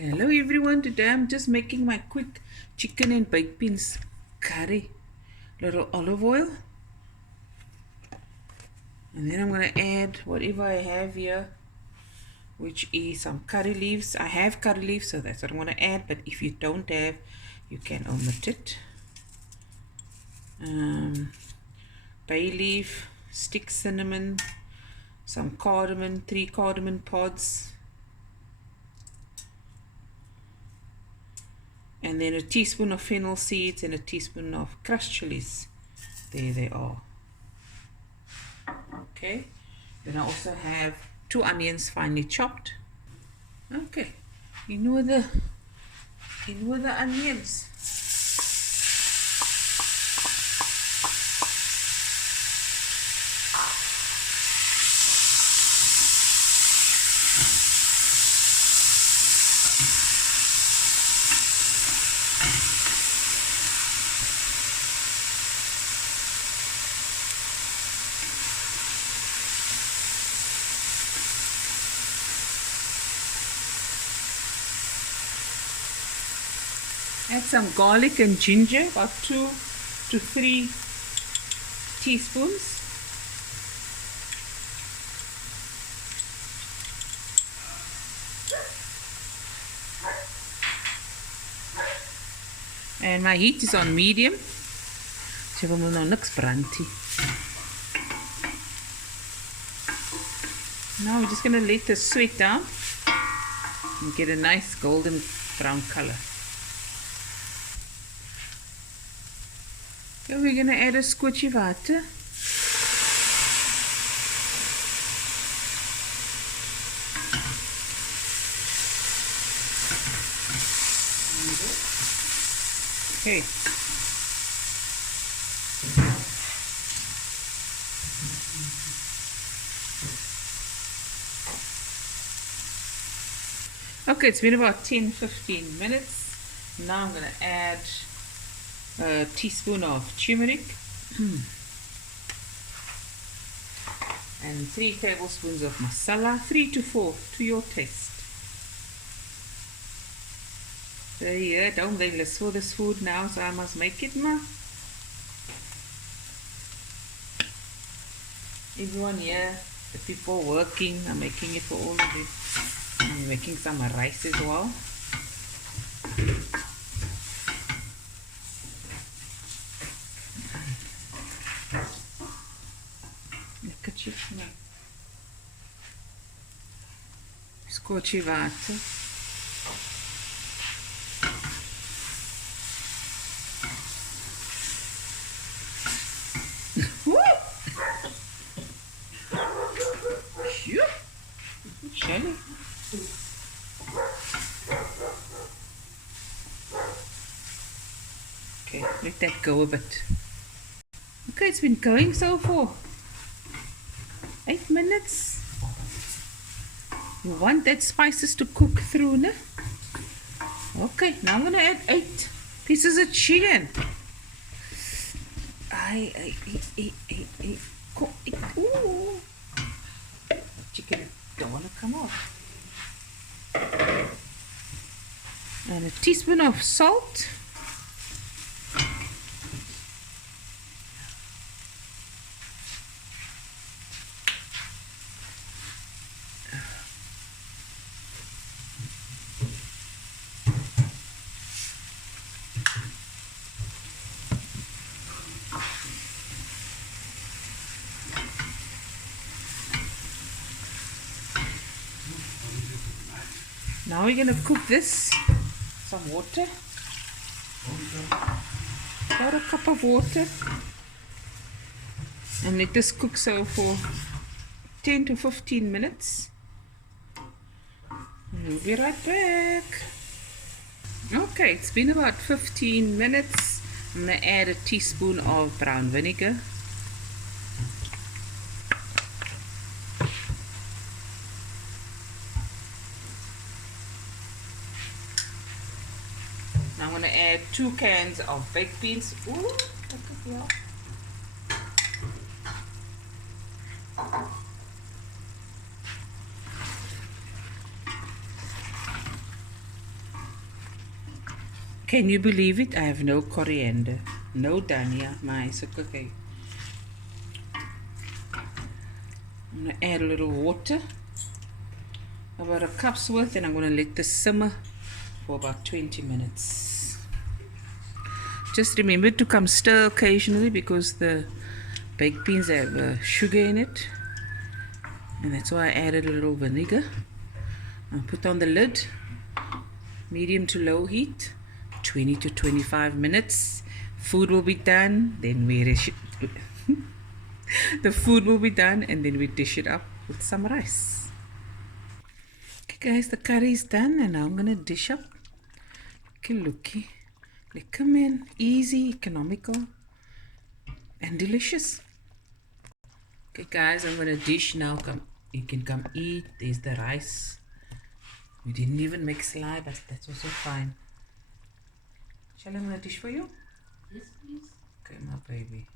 Hello everyone, today I'm just making my quick chicken and baked beans curry. Little olive oil. And then I'm going to add whatever I have here, which is some curry leaves. I have curry leaves, so that's what I'm going to add, but if you don't have, you can omit it. Bay leaf, stick cinnamon, some cardamom, 3 cardamom pods, and then a teaspoon of fennel seeds and a teaspoon of crushed chilies. There they are. Okay, then I also have 2 onions finely chopped. Okay, in with the onions. Add some garlic and ginger, about 2 to 3 teaspoons. And my heat is on medium. So we will nou niks brand nie. Now we're just going to let this sweat down and get a nice golden brown color. So we're going to add a skootjie water. Okay. Okay, it's been about 10-15 minutes. Now I'm going to add a teaspoon of turmeric and 3 tablespoons of masala, 3 to 4 to your taste. So yeah, don't they list for this food now, so I must make it now. Everyone here, the people working, I'm making it for all of you. I'm making some rice as well. Lekker chicken. Skootjie water. Shelly. Okay, let that go a bit. Okay, it's been going so for 8 minutes. You want that spices to cook through, no? Okay, now I'm gonna add 8 pieces of chicken. Ooh. Chicken don't want to come off. And a teaspoon of salt. Now we're going to cook this, some water, about a cup of water, and let this cook so for 10 to 15 minutes. We'll be right back. Okay, it's been about 15 minutes. I'm going to add a teaspoon of brown vinegar. Now I'm going to add 2 cans of baked beans. Ooh, look at that. Can you believe it? I have no coriander, no dhania, maar is okay. I'm going to add a little water, about a cup's worth, and I'm going to let this simmer for about 20 minutes. Just remember to come stir occasionally because the baked beans have sugar in it, and that's why I added a little vinegar. I'll put on the lid, medium to low heat, 20 to 25 minutes. Food will be done, then the food will be done, and then we dish it up with some rice. Okay guys, the curry is done, and now I'm gonna dish up. Looky, lekker man, easy, economical, and delicious. Okay guys, I'm gonna dish now. You can come eat. There's the rice. We didn't even make slide, but that's also fine. Shall I dish for you? Yes, please. Okay, my baby.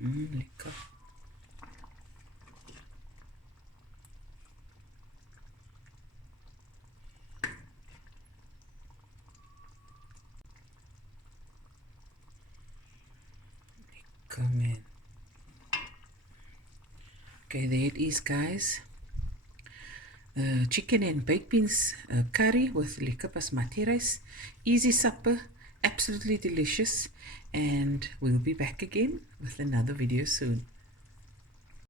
Lekker. Come in. Okay, there it is, guys. Chicken and baked beans curry with lekker basmati rice. Easy supper, absolutely delicious, and we'll be back again with another video soon.